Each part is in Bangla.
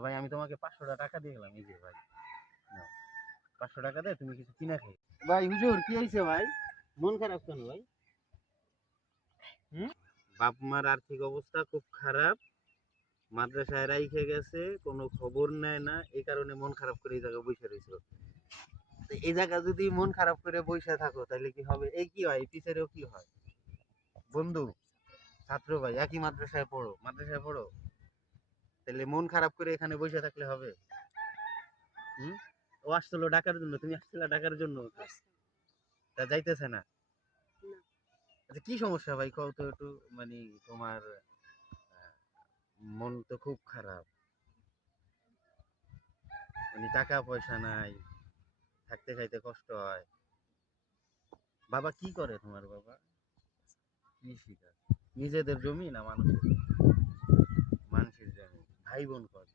তো ভাই আমি তোমাকে 500 টাকা দিয়ে গেলাম, এই যে ভাই নাও। 500 টাকা দেয় তুমি কিছু কিনা খাই। ভাই হুজুর কি হয়েছে ভাই, মন খারাপ কেন ভাই? বাপ মার আর্থিক অবস্থা খুব খারাপ, মাদ্রাসায় রাইখে গেছে, কোনো খবর নেয় না, এই কারণে মন খারাপ করে এই জায়গায় বসে রয়েছে। তো এই জায়গা যদি মন খারাপ করে বসে থাকো তাহলে কি হবে? এই কি হয়, টিচারেও কি হয়? বন্ধু, ছাত্র ভাই, একই মাদ্রাসায় পড়ো, তাহলে মন খারাপ করে এখানে বসে থাকলে হবে? হুম? ও আসছিল ডাকার জন্য, তুমি আসছিলা ডাকার জন্য, তা যাইতেছে না। আচ্ছা কি সমস্যা ভাই কও তো একটু, মানে তোমার মন তো খুব খারাপ, মানে টাকা পয়সা নাই, থাকতে খাইতে কষ্ট হয়। বাবা কি করে তোমার বাবা? কৃষি কাজ। নিজেদের জমি না মানুষের? মানুষের জমি। ভাই বোন কত?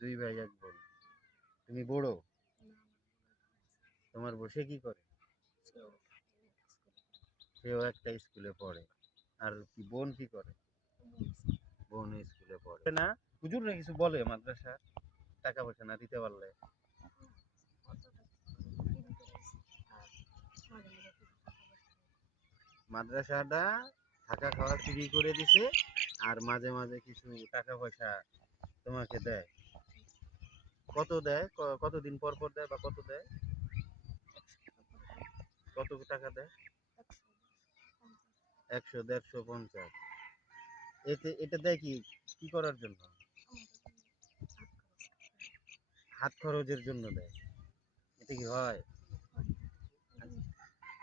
দুই ভাই এক বোন। তুমি বড়? তোমার বসে কি করে? সেও একটা স্কুলে পড়ে। আর কি বোন কি করে? বোন স্কুলে পড়ে না। হুজুররা কিছু বলে মাদ্রাসা, টাকা পয়সা না দিতে পারলে? মাদ্রাসাটা থাকা খাওয়া ফ্রি করে দিছে, আর মাঝে মাঝে কিছু টাকা পয়সা তোমাকে দেয়। কত দেয়? কতদিন পর পর দেয় বা কত দেয়? কত টাকা দেয়? 100, 150, 50? এটা দেয় কি কি করার জন্য? হাত খরচের জন্য দেয়। এটা কি হয়?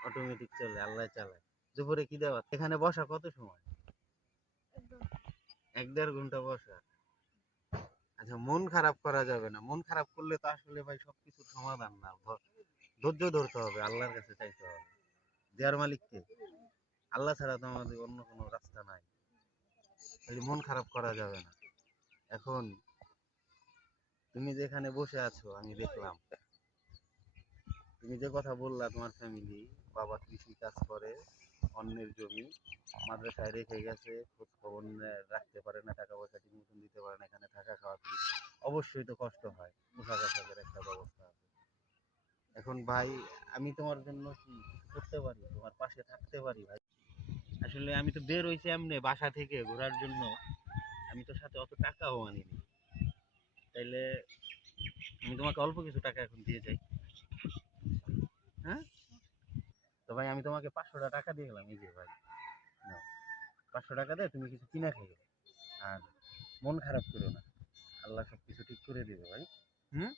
অটোমেটিক চলে, আল্লাহ চালায়। দুপুরে কি দেওয়া? এখানে বসা কত সময়? 1-1.5 ঘন্টা বসা। আচ্ছা মন খারাপ করা যাবে না, মন খারাপ করলে তো আসলে ভাই সবকিছুর সমাধান না। ধৈর্য ধরতে হবে, আল্লাহর কাছে চাইতে হবে। দেয়ার মালিক কে? আল্লাহ ছাড়া তো আমাদের অন্য কোনো রাস্তা নাই। তাহলে মন খারাপ করা যাবে না। এখন তুমি যেখানে বসে আছো আমি দেখলাম, তুমি যে কথা বললা তোমার ফ্যামিলি, বাবা কৃষি কাজ করে, অন্যের জমি মাদ্রাসায় রেখে গেছে, খোঁজ খবর রাখতে পারে না, টাকা পয়সা ঠিক মতন দিতে পারে না, এখানে থাকা খাওয়া ফ্রি। অবশ্যই তো কষ্ট হয়, পোশাক আশাকের একটা ব্যবস্থা আছে। এখন ভাই আমি তোমার জন্য কি করতে পারি, তোমার পাশে থাকতে পারি ভাই। আসলে আমি তো বের হইছি এমনি বাসা থেকে ঘোরার জন্য, আমি তো সাথে অত টাকাও আনিনি। তাইলে আমি তোমাকে অল্প কিছু টাকা এখন দিয়ে যাই। হ্যাঁ, তো ভাই আমি তোমাকে 500 টাকা দিয়ে গেলাম, এই যে ভাই নাও। 500 টাকা দেয় তুমি কিছু কিনা খাইও, আর মন খারাপ করো না, আল্লাহ সব কিছু ঠিক করে দিবে ভাই। হুম।